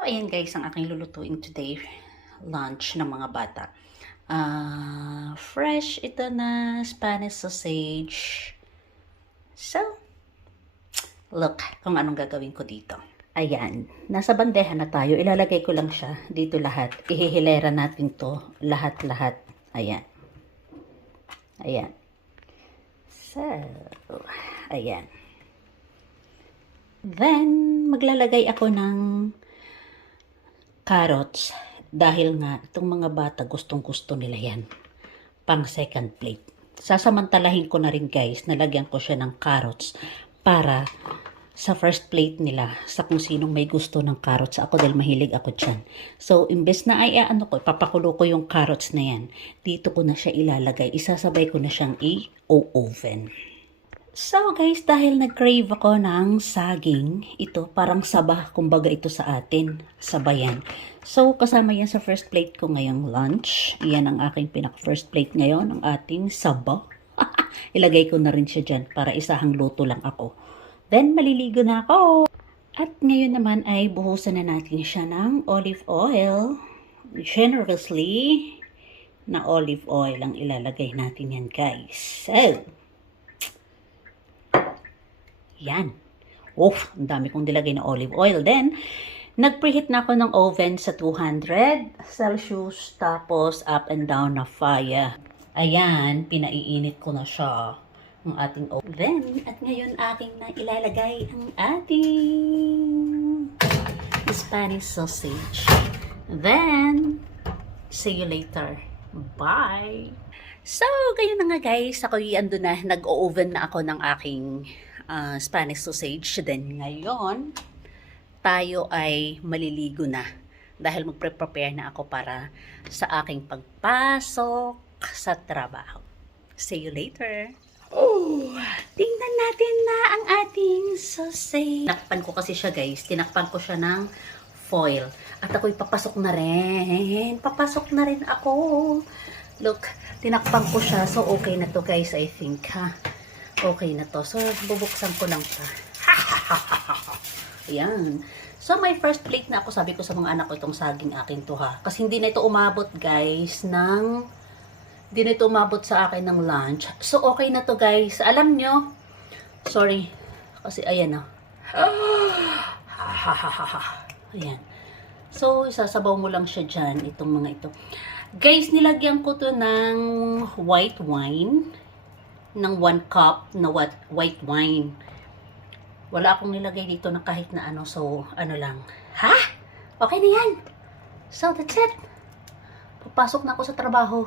So, ayan guys, ang aking lulutuin today, lunch ng mga bata. Fresh ito na Spanish sausage. So, look kung anong gagawin ko dito. Ayan, nasa bandeja na tayo. Ilalagay ko lang siya dito lahat. Ihihilera natin to lahat-lahat. Ayan. Ayan. So, ayan. Then, maglalagay ako ng carrots dahil nga itong mga bata gustong-gusto nila yan. Pang second plate. Sasamantalahin ko na rin guys, nalagyan ko siya ng carrots para sa first plate nila, sa kung sinong may gusto ng carrots. Ako dahil mahilig ako dyan. So, imbes na papakulo ko yung carrots na yan, dito ko na siya ilalagay. Isasabay ko na siyang i-oven. So guys, dahil nag-crave ako ng saging, ito parang saba, kumbaga ito sa atin, sabayan. So kasama yan sa first plate ko ngayong lunch. Yan ang aking pinaka-first plate ngayon, ang ating saba. Ilagay ko na rin siya dyan para isahang luto lang ako. Then maliligo na ako. At ngayon naman ay buhusan na natin siya ng olive oil. Generously na olive oil ang ilalagay natin yan guys. So, yan. Ang dami kong nilagay na olive oil. Then, nag-preheat na ako ng oven sa 200 Celsius. Tapos, up and down na fire. Ayan, pinaiinit ko na siya. Ang ating oven. At ngayon, aking na ilalagay ang ating Spanish sausage. Then, see you later. Bye! So, ganyan na nga guys. Ako'y ando na. Nag-oven na ako ng aking Spanish sausage. Then ngayon, tayo ay maliligo na dahil magpre-prepare na ako para sa aking pagpasok sa trabaho. See you later. Tingnan natin na ang ating sausage. Tinakpan ko kasi siya guys. Tinakpan ko siya ng foil. At ako'y papasok na rin. Papasok na rin ako. Look, tinakpan ko siya. So okay na to guys, I think ha. Okay na to. So, bubuksan ko lang pa. Ayan. So, my first plate na ako. Sabi ko sa mga anak ko, itong saging akin to ha. Kasi hindi na ito umabot guys hindi na ito umabot sa akin ng lunch. So, okay na to guys. Alam nyo, sorry. Kasi ayan na. Ayan. So, isasabaw mo lang siya dyan. Itong mga ito. Guys, nilagyan ko to ng white wine. Ng 1 cup na white wine. Wala akong nilagay dito na kahit na ano. So, ano lang. Ha? Okay na yan. So, that's it. Papasok na ako sa trabaho.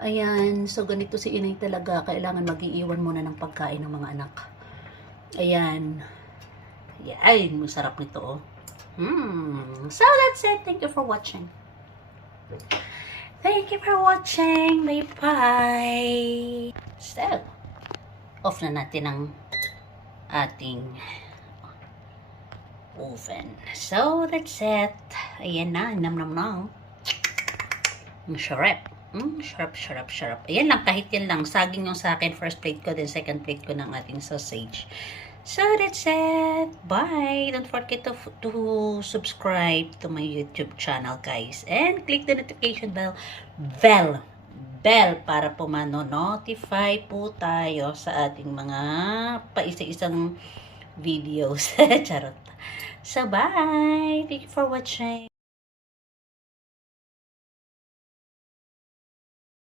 Ayan. So, ganito si inay talaga. Kailangan mag-iiwan muna ng pagkain ng mga anak. Ayan. Ayan. Masarap nito, oh. So, that's it. Thank you for watching. Thank you for watching. Bye-bye. So, off na natin ang ating oven. So, that's it. Ayan na. Nam-nam-nam. Ang sarap. Sarap. Ayan lang. Kahit yan lang. Saging yung sa akin. First plate ko. Then second plate ko ng ating sausage. So, that's it. Bye. Don't forget to subscribe to my YouTube channel, guys. And click the notification bell para po mano-notify po tayo sa ating mga paisa-isang videos. Charot. So, bye. Thank you for watching.